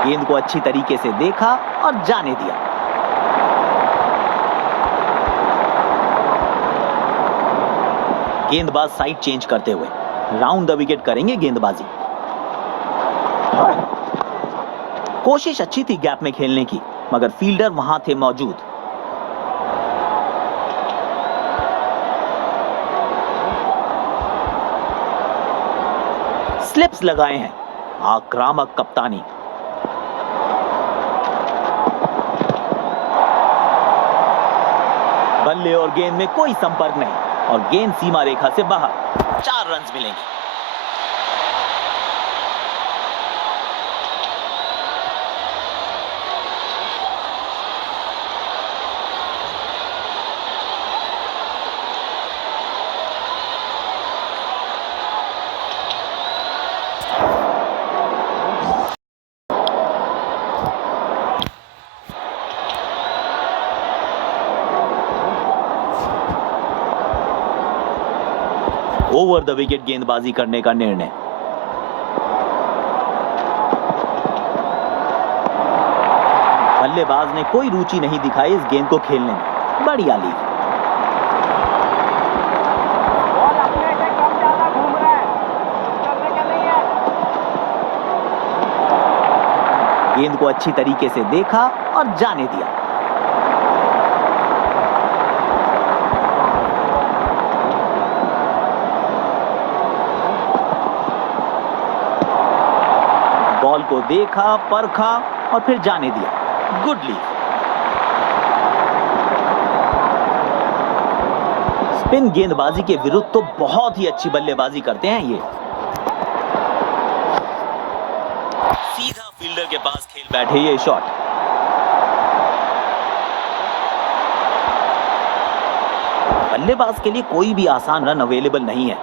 गेंद को अच्छी तरीके से देखा और जाने दिया। गेंदबाज साइड चेंज करते हुए राउंड द विकेट करेंगे गेंदबाजी। कोशिश अच्छी थी गैप में खेलने की, मगर फील्डर वहां थे मौजूद। स्लिप्स लगाए हैं, आक्रामक कप्तानी। बल्ले और गेंद में कोई संपर्क नहीं और गेंद सीमा रेखा से बाहर। 4 रन मिलेंगे। ओवर द विकेट गेंदबाजी करने का निर्णय। बल्लेबाज ने कोई रुचि नहीं दिखाई इस गेंद को खेलने में। बढ़िया ली। बॉल अपने से कम ज्यादा घूम रहा है, चलने का नहीं है। गेंद को अच्छी तरीके से देखा और जाने दिया। बॉल को देखा, परखा और फिर जाने दिया। Good leave. स्पिन गेंदबाजी के विरुद्ध तो बहुत ही अच्छी बल्लेबाजी करते हैं ये। सीधा फील्डर के पास खेल बैठे ये शॉट। बल्लेबाज के लिए कोई भी आसान रन अवेलेबल नहीं है।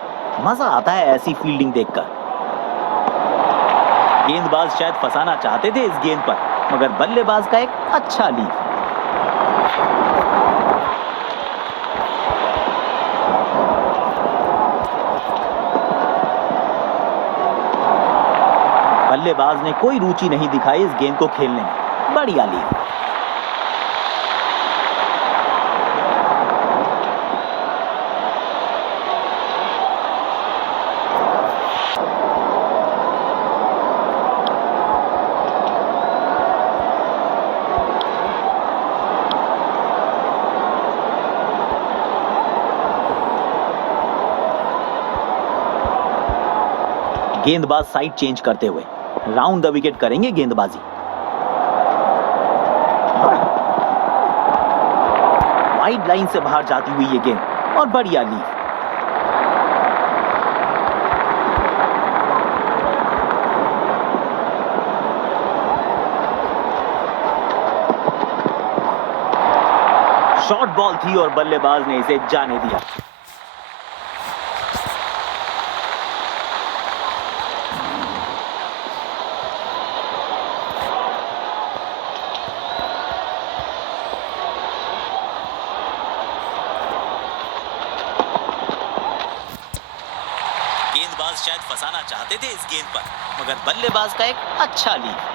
मजा आता है ऐसी फील्डिंग देखकर। गेंदबाज शायद फंसाना चाहते थे इस गेंद पर, मगर बल्लेबाज का एक अच्छा लीव। बल्लेबाज ने कोई रुचि नहीं दिखाई इस गेंद को खेलने में। बढ़िया लीव। गेंदबाज साइड चेंज करते हुए राउंड द विकेट करेंगे गेंदबाजी। वाइड लाइन से बाहर जाती हुई ये गेंद और बढ़िया लीव। शॉर्ट बॉल थी और बल्लेबाज ने इसे जाने दिया। शायद फंसाना चाहते थे इस गेंद पर, मगर बल्लेबाज का एक अच्छा लीड।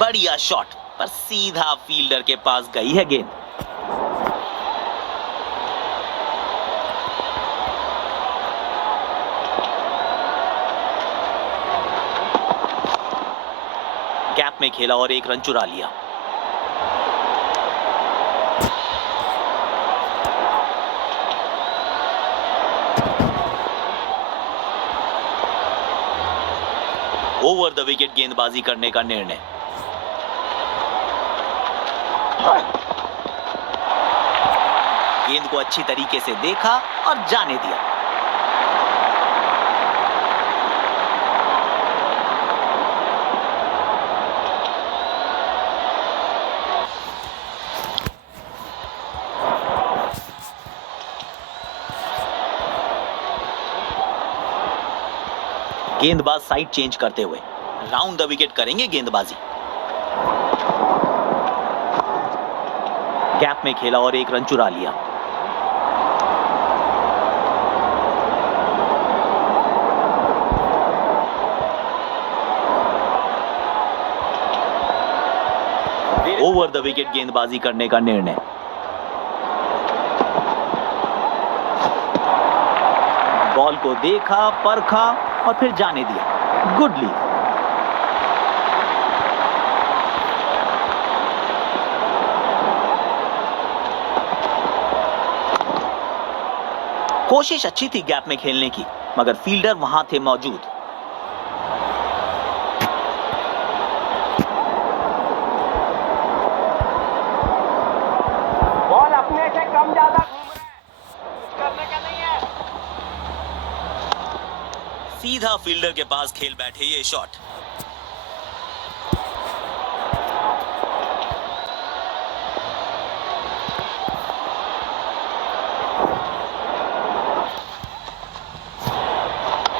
बढ़िया शॉट, पर सीधा फील्डर के पास गई है गेंद। गैप में खेला और एक रन चुरा लिया। ओवर द विकेट गेंदबाजी करने का निर्णय। गेंद को अच्छी तरीके से देखा और जाने दिया। गेंदबाज साइड चेंज करते हुए राउंड द विकेट करेंगे गेंदबाजी। गैप में खेला और एक रन चुरा लिया। ओवर द विकेट गेंदबाजी करने का निर्णय। बॉल को देखा, परखा और फिर जाने दिया। Good lead. कोशिश अच्छी थी गैप में खेलने की, मगर फील्डर वहां थे मौजूद। बॉल अपने से कम ज्यादा घूम रहा है, कुछ करने का नहीं है। सीधा फील्डर के पास खेल बैठे ये शॉट।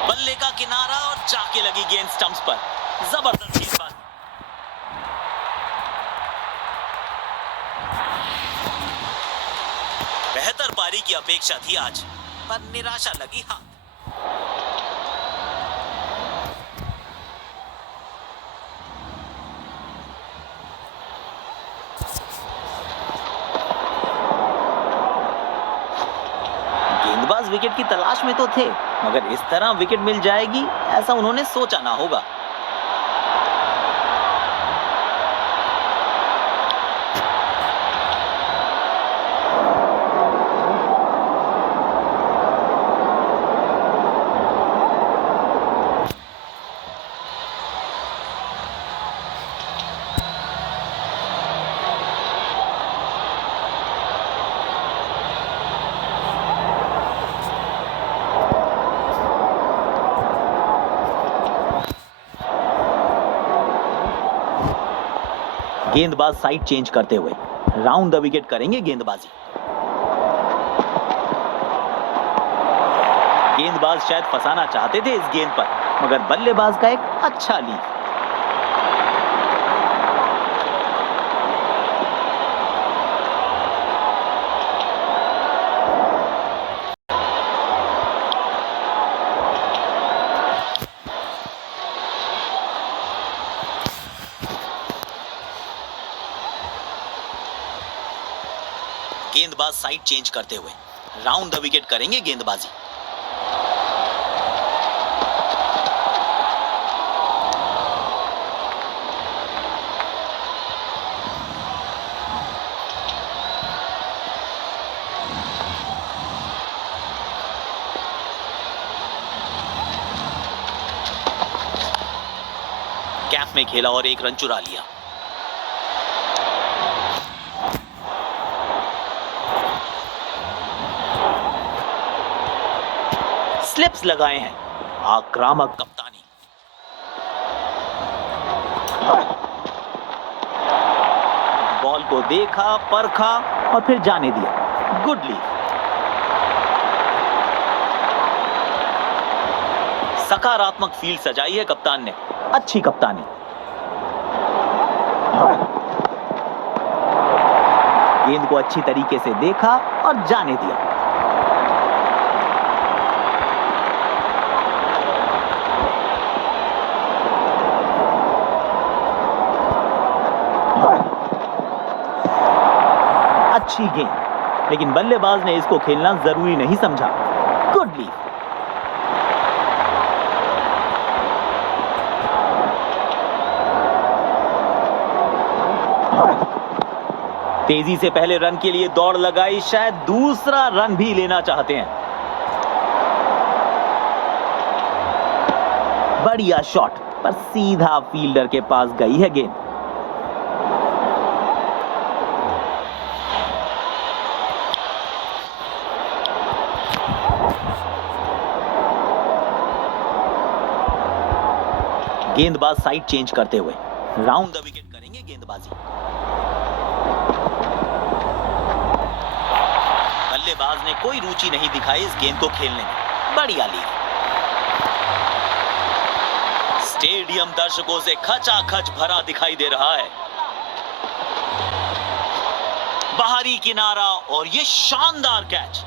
बल्ले का किनारा और जाके लगी गेंद स्टंप्स पर। जबरदस्त गेंदबाजी। बेहतर पारी की अपेक्षा थी आज, पर निराशा लगी हाथ। गेंदबाज विकेट की तलाश में तो थे, मगर इस तरह विकेट मिल जाएगी ऐसा उन्होंने सोचा ना होगा। गेंदबाज साइड चेंज करते हुए राउंड द विकेट करेंगे गेंदबाजी। गेंदबाज शायद फंसाना चाहते थे इस गेंद पर, मगर बल्लेबाज का एक अच्छा लीड। गेंदबाज साइड चेंज करते हुए राउंड द विकेट करेंगे गेंदबाजी। गैप में खेला और एक रन चुरा लिया। स्लिप्स लगाए हैं। आक्रामक कप्तानी। बॉल को देखा, परखा और फिर जाने दिया। Good lead. सकारात्मक फील्ड सजाई है कप्तान ने। अच्छी कप्तानी। गेंद को अच्छी तरीके से देखा और जाने दिया। अच्छी गेंद, लेकिन बल्लेबाज ने इसको खेलना जरूरी नहीं समझा। Good leave. तेजी से पहले रन के लिए दौड़ लगाई, शायद दूसरा रन भी लेना चाहते हैं। बढ़िया शॉट, पर सीधा फील्डर के पास गई है गेंद। गेंदबाज साइड चेंज करते हुए राउंड द विकेट करेंगे गेंदबाजी। बल्लेबाज ने कोई रुचि नहीं दिखाई इस गेंद को खेलने में। बढ़िया लीड। स्टेडियम दर्शकों से खचाखच भरा दिखाई दे रहा है। बाहरी किनारा और ये शानदार कैच।